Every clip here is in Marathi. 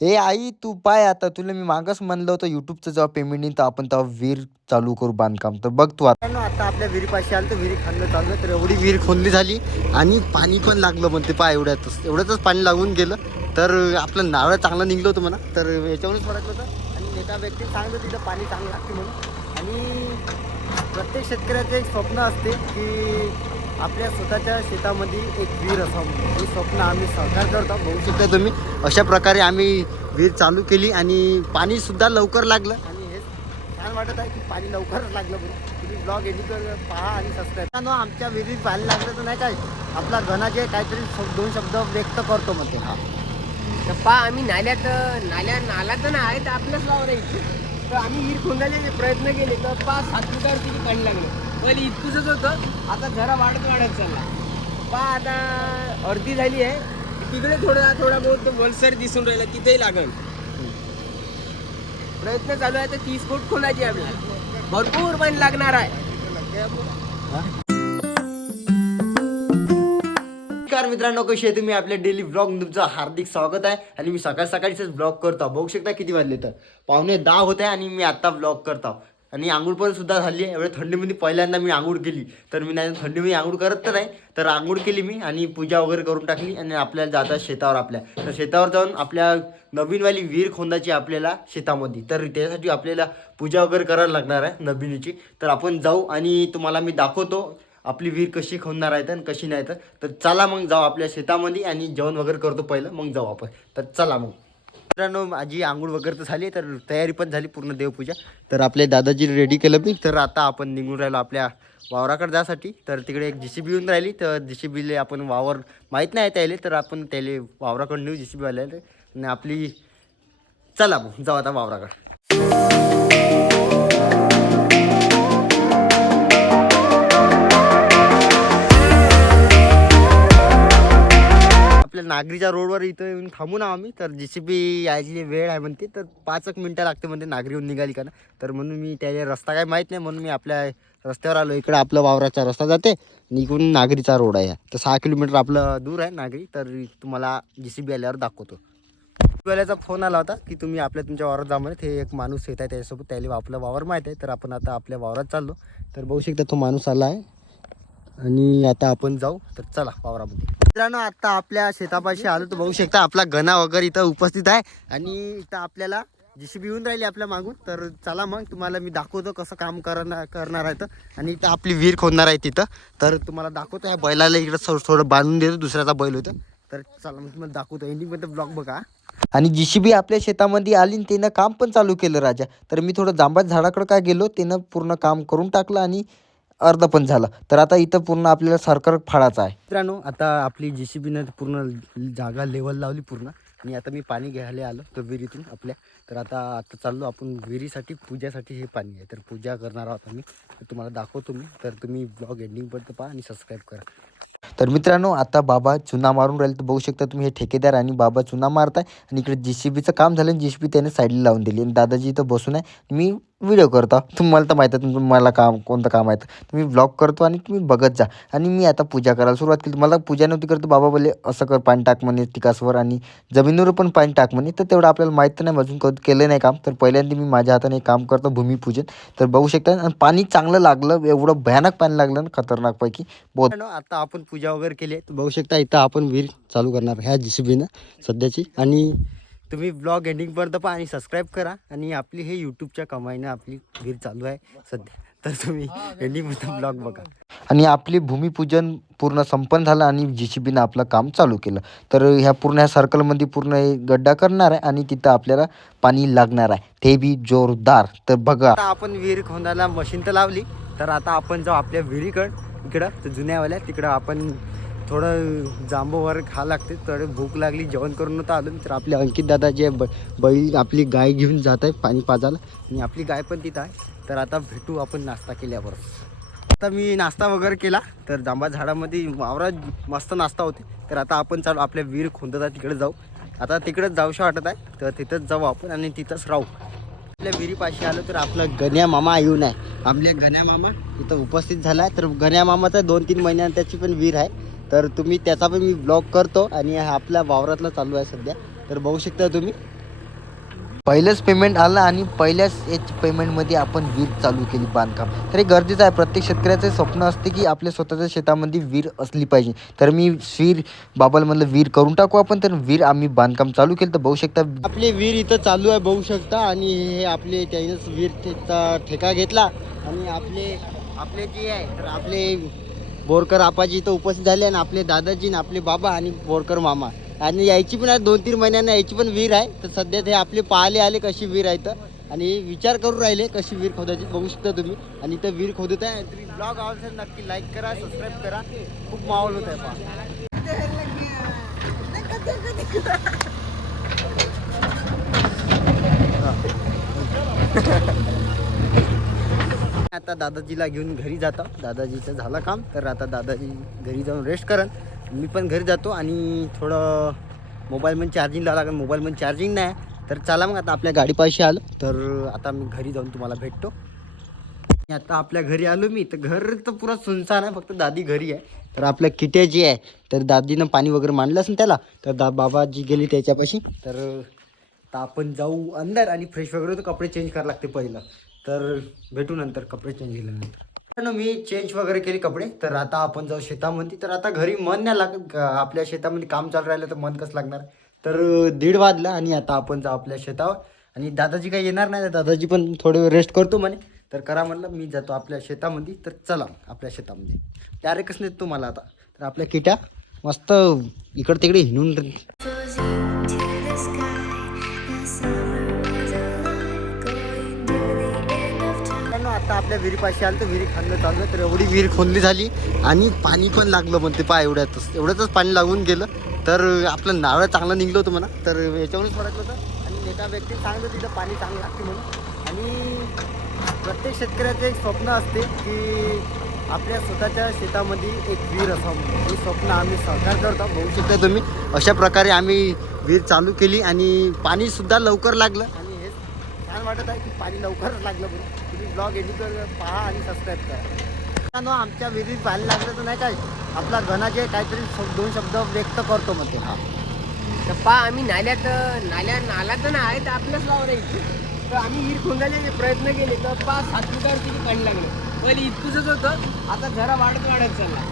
ए आई तू पाय आता. तुला मी मागच म्हणलं होतं युट्यूबचं जेव्हा पेमेंट येईल तर आपण तेव्हा विहीर चालू करू बांधकाम. तर बघ तू आता. आता आपल्या विहिरीपाशी आलं तर विहीर खाल्लं चाललं तर एवढी विहीर खोलली झाली आणि पाणी पण लागलं म्हणते पाय एवढ्यातच. एवढ्यातच पाणी लागून गेलं. तर आपलं नारळ चांगलं निघलं होतं म्हणा. तर याच्यावरच फरकलं होतं. आणि एका व्यक्ती सांगतो तिथं पाणी चांगलं लागते म्हणून. आणि प्रत्येक शेतकऱ्याचं एक स्वप्न असते की आपल्या स्वतःच्या शेतामध्ये एक विहीर असावं हे स्वप्न आम्ही साकार करतो बघू शकता तुम्ही अशा प्रकारे आम्ही विहीर चालू केली आणि पाणीसुद्धा लवकर लागलं. आणि हे छान वाटत आहे की पाणी लवकरच लागलं म्हणून. तुम्ही ब्लॉग एडिट कर पहा आणि सबस्क्राईब आमच्या विहिरीत पाणी लागलं तर नाही काय? आपला गणा जे काहीतरी दोन शब्द व्यक्त करतो म्हणते हा. तर पहा आम्ही नाल्यात नाल्या नाला तर नाही आहे तर आपलंच वावर तर आम्ही विहीर खोदायचे प्रयत्न केले. तर पहा सात फुटावर किती पाणी लागलं. पहिले इतकंच होतं. आता जरा वाढत वाढत चालला. पा आता अर्धी झाली आहे. तिकडे थोडा थोडा बहुत वलसर दिसून राहिला तिथेही लागल. प्रयत्न चालू आहे तर तीस फूट खोलायची आपल्याला. भरपूर पण लागणार आहे. नमस्कार मित्रांनो कशी आहे तुम्ही? आपल्या डेली ब्लॉग तुमचं हार्दिक स्वागत आहे. आणि मी सकाळ सकाळीच ब्लॉग करतो. बघू शकता किती वाजले तर. पावणे दहा होते आणि मी आता ब्लॉग करतो. आणि आंघोळ पण सुद्धा झाली आहे. एवढ्या थंडीमध्ये पहिल्यांदा मी आंघोळ केली. तर मी नाही थंडीमध्ये आंघोळ करत तर नाही तर आंघोळ केली मी आणि पूजा वगैरे करून टाकली आणि आपल्याला जातात शेतावर आपल्या. तर शेतावर जाऊन आपल्या नवीनवाली विहीर खोंदाची आपल्याला शेतामध्ये. तर त्यासाठी आपल्याला पूजा वगैरे करायला लागणार आहे नवीनीची तर आपण जाऊ आणि तुम्हाला मी दाखवतो आपली विहीर कशी खोदणार आहे आणि कशी नाही तर चला मग जाऊ आपल्या शेतामध्ये आणि जेवण वगैरे करतो पहिलं. मग जाऊ आपण. तर चला मग. मित्रांनो माझी आंघोळ वगैरे तर झाली तर तयारी पण झाली पूर्ण देवपूजा. तर आपले दादाजी रेडी केलं मी. तर आता आपण निघून राहिलो आपल्या वावराकडे जासाठी. तर तिकडे एक जी सी बी येऊन राहिली. तर जी सी बीले आपण वावर माहीत नाही त्याले तर आपण त्याले वावराकडे नेऊ जी सी बीवाल्याला आणि आपली चला मग जाऊ आता वावराकडे. नागरीच्या रोडवर इथं येऊन थांबू ना आम्ही. तर जी सी बी यायची वेळ आहे म्हणते तर पाच एक मिनटं लागते म्हणते नागरी येऊन निघाली का ना. तर म्हणून मी त्याला रस्ता काय माहीत नाही म्हणून मी आपल्या रस्त्यावर आलो. इकडं आपलं वावराचा रस्ता जाते निघून नागरीचा रोड आहे तर सहा किलोमीटर आपलं दूर आहे नागरी. तर तुम्हाला जी सी बी आल्यावर दाखवतो. वाल्याचा फोन आला होता की तुम्ही आपल्या तुमच्या वावरात जा म्हणे ते एक माणूस येत आहे त्याच्यासोबत त्याला आपलं वावर माहीत आहे. तर आपण आता आपल्या वावरात चाललो. तर बघू शकता तो माणूस आला आहे. आणि आता आपण जाऊ तर चला वावरामध्ये. मित्रांनो आता आपल्या शेतापाशी आलो तर बघू शकता आपला गणा वगैरे इथं उपस्थित आहे. आणि इथं आपल्याला जशी येऊन राहिली आपल्या मागून. तर चला मग तुम्हाला मी दाखवतो कसं काम करणार करणार आहे तर आणि इथं आपली विहीर खोदणार आहे तिथं. तर तुम्हाला दाखवतो ह्या बैलाला इकडं थोडं थोडं बांधून देतो दुसऱ्याचा बैल होतं. तर चला मग तुम्हाला दाखवतो. एंडिंगमध्ये ब्लॉग बघा. आणि जी आपल्या शेतामध्ये आली त्यानं काम पण चालू केलं राजा. तर मी थोडं जांबात झाडाकडं काय गेलो त्यानं पूर्ण काम करून टाकलं आणि अर्ध पण झालं. तर आता इथं पूर्ण आपल्याला सरकार फाळाचं आहे. मित्रांनो आता आपली जी सी बीनं पूर्ण जागा लेवल लावली पूर्ण. आणि आता मी पाणी घ्यायला आलो तर विहिरीतून आपल्या. तर आता आता चाललो आपण विहिरीसाठी पूजासाठी हे पाणी आहे. तर पूजा करणार आहोत आम्ही. तुम्हाला दाखवतो मी. तर तुम्ही ब्लॉग एंडिंगपर्यंत पहा आणि सबस्क्राईब करा. तर मित्रांनो आता बाबा चुना मारून राहिले. तर बघू शकता तुम्ही हे ठेकेदार आणि बाबा चुना मारताय. आणि इकडे जी सी बीचं काम झालं जी सी बी त्याने साईडला लावून दिली. आणि दादाजी इथं बसून आहे. मी व्हिडिओ करतो. तुम्हाला तर माहीत आहे तुम- मला काम कोणतं काम आहे तर. तुम्ही ब्लॉग करतो आणि तुम्ही बघत जा. आणि मी आता पूजा करायला सुरुवात केली. मला पूजा नव्हती करतो बाबा बोले असं कर पाणी टाक म्हणे टिकासवर आणि जमिनीवर पण पाणी टाक म्हणे. तर तेवढं आपल्याला माहीत तर नाही अजून कधी केलं नाही काम. तर पहिल्यांदा मी माझ्या हाताने काम करतो भूमिपूजन. तर बघू शकता आणि पाणी चांगलं लागलं एवढं भयानक पाणी लागलं ना खतरनाकपैकी बहुत. आता आपण पूजा वगैरे केली आहे. तर बघू शकता इथं आपण विहीर चालू करणार ह्या जी सध्याची. आणि तुम्ही ब्लॉग एंडिंगपर्यंत पहा आणि सबस्क्राईब करा आणि आपली हे यूट्यूबच्या कमाईनं आपली विहीर चालू आहे सध्या. तर तुम्ही एंडिंगपर्यंत ब्लॉग बघा. आणि आपली भूमिपूजन पूर्ण संपन्न झालं आणि जी सी बीनं आपलं काम चालू केलं. तर ह्या पूर्ण ह्या सर्कलमध्ये पूर्ण हे गड्डा करणार आहे आणि तिथं आपल्याला पाणी लागणार आहे. ते बी जोरदार. तर बघा. आता आपण विहीर खोदायला मशीन तर लावली. तर आता आपण जाऊ आपल्या विहिरीकडं. इकडं जुन्यावाल्या तिकडं आपण थोडं जांबूवर खा लागते तर भूक लागली जेवण करून नव्हतं आलो तर आपले अंकित दादा जे ब बैल आपली गाय घेऊन जात आहे पाणी पाजायला आणि आपली गाय पण तिथं आहे. तर आता भेटू आपण नाश्ता केल्यावर. आता मी नाश्ता वगैरे केला तर जांबा झाडामध्ये वावरात मस्त नाश्ता होते. तर आता आपण चालू आपल्या विहीर खोंदता तिकडे जाऊ. आता तिकडेच जाऊशा वाटत आहे तर तिथंच जाऊ आपण आणि तिथंच राहू. आपल्या विहिरीपाशी आलो तर आपला गण्या मामा येऊन आहे. आपल्या गण्या मामा इथं उपस्थित झाला आहे. तर गण्या मामाचा दोन तीन महिन्यात त्याची पण वीर आहे. तर तुम्ही त्याचा पण मी ब्लॉग करतो आणि हा आपल्या वावरातला चालू आहे सध्या. तर बघू शकता तुम्ही. पहिलंच पेमेंट आलं आणि पहिल्याच याच पेमेंटमध्ये आपण वीर चालू केली बांधकाम. तर हे गरजेचं आहे प्रत्येक शेतकऱ्याचं स्वप्न असते की आपल्या स्वतःच्या शेतामध्ये वीर असली पाहिजे. तर मी वीर बाबाला वीर करून टाकू आपण तर वीर आम्ही बांधकाम चालू केलं तर बघू शकता. आपले विहीर इथं चालू आहे बघू शकता आणि हे आपले त्यानेच वीर ठेका घेतला. आणि आपले आपले जे आहे तर आपले बोरकर आपाजी इथं उपस्थित झाले आणि आपले दादाजी आणि आपले बाबा आणि बोरकर मामा. आणि यायची पण आहे दोन तीन महिन्यांना यायची पण वीर आहे. तर सध्या ते आपले पाहिले आले कशी वीर आहे तर आणि विचार करून राहिले कशी वीर खोदायची बघू शकता तुम्ही. आणि इथं वीर खोदत आहे. तुम्ही ब्लॉग आवडला नक्की लाईक करा सबस्क्राईब करा. खूप माहोल होत आहे पहा. आता दादाजीला घेऊन घरी जाता. दादाजीचं झालं काम. तर आता दादाजी घरी जाऊन रेस्ट करन. मी पण घरी जातो आणि थोडं मोबाईलमध्ये चार्जिंग लावा लागेल मोबाईलमध्ये चार्जिंग नाही. आहे. तर चला मग आता आपल्या गाडीपाशी आलो. तर आता मी घरी जाऊन तुम्हाला भेटतो. आता आपल्या घरी आलो मी. तर घर तर पुरा सुनसान आहे. फक्त दादी घरी आहे. तर आपल्या किट्या जी आहे. तर दादीनं पाणी वगैरे मांडलं असेल त्याला तर दा बाबाजी गेली त्याच्यापाशी. तर आता आपण जाऊ अंदर आणि फ्रेश वगैरे तर कपडे चेंज करायला लागते पहिलं. तर भेटू नंतर कपडे चेंज केल्यानंतर. मी चेंज वगैरे केले कपडे तर आता आपण जाऊ शेतामध्ये. तर आता घरी मन नाही लागत आपल्या शेतामध्ये काम चालू राहिलं तर मन कसं लागणार? तर दीड वाजला आणि आता आपण जाऊ आपल्या शेतावर. आणि दादाजी काही येणार नाही तर दादाजी पण थोडे रेस्ट करतो म्हणे. तर करा म्हणलं मी जातो आपल्या शेतामध्ये. तर चला आपल्या शेतामध्ये. डायरेक्टच नाही तुम्हाला आता. तर आपल्या किट्या मस्त इकडे तिकडे हिंडून time. आता आपल्या विहिरीपाशी आलं तर विहिरी खाल्लं चालू तर एवढी विहीर खोदली झाली आणि पाणी पण लागलं म्हणते पा एवढ्यातच. एवढ्यातच पाणी लागून गेलं. तर आपलं नारळ चांगलं निघलं होतं म्हणा. तर याच्यावरूनच पडकलं होतं. आणि एका व्यक्तीने सांगितलं तिथं पाणी चांगलं लागते म्हणून. आणि प्रत्येक शेतकऱ्याचं एक स्वप्न असते की आपल्या स्वतःच्या शेतामध्ये एक विहीर असावं हे स्वप्न आम्ही साकार करतो बघू शकता तुम्ही अशा प्रकारे आम्ही विहीर चालू केली आणि पाणीसुद्धा लवकर लागलं. छान वाटत आहे की पाणी लवकरच लागलं म्हणून. तुम्ही ब्लॉग एडिट कर पहा आणि सबस्क्राईब करा. मित्रांनो, आमच्या विहिरीत पाणी लागलं तर नाही काय आपला घनाचे काहीतरी दोन शब्द व्यक्त करतो म्हणते हा. तर पा आम्ही नाल्यात नाल्या नाला तर नाही आहे तर आपल्याच लावला इथे तर आम्ही हिर खोदायचे प्रयत्न केले तर पा सात फुटावर किती पाणी लागलं. पहिले इतकंच होतं आता जरा वाढत वाढत चालला.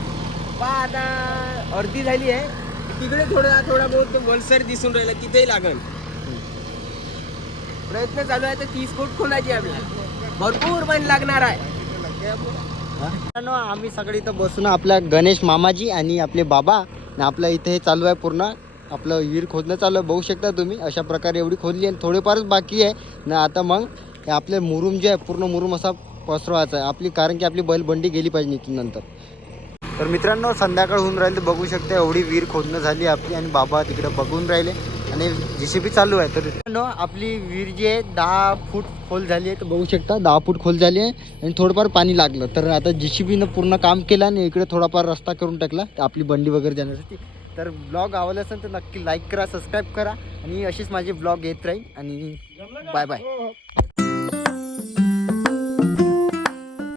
पा आता अर्धी झाली आहे. तिकडे थोडा थोडा बहुत वलसर दिसून राहिला तिथेही लागल. प्रयत्न चालू आहे तर तीस फूट खोलायची आपल्याला. भरपूर पण लागणार आहे. मित्रांनो आम्ही सगळे इथं बसून आपल्या गणेश मामाजी आणि आपले बाबा आपलं इथे हे चालू आहे पूर्ण. आपलं विहीर खोदणं चालू आहे बघू शकता तुम्ही. अशा प्रकारे एवढी खोदली आणि थोडेफारच बाकी आहे. ना आता मग आपले मुरुम जे आहे पूर्ण मुरुम असा पसरवायचा आहे. आपली कारण की आपली बैलबंडी गेली पाहिजे इथून नंतर. तर मित्रांनो संध्याकाळ होऊन राहिले तर बघू शकता एवढी विहीर खोदणं झाली आपली आणि बाबा तिकडे बघून राहिले. आणि जी सी बी चालू आहे तर. आपली विहीर जी आहे दहा फूट खोल झाली आहे. तर बघू शकता दहा फूट खोल झाली आहे आणि थोडंफार पाणी लागलं. तर आता जी सी बीनं पूर्ण काम केलं आणि इकडे थोडाफार रस्ता करून टाकला. आपली बंडी वगैरे जाण्यासाठी तर ब्लॉग आवडला असेल तर नक्की लाईक करा सबस्क्राईब करा. आणि अशीच माझे ब्लॉग येत राहील. आणि बाय बाय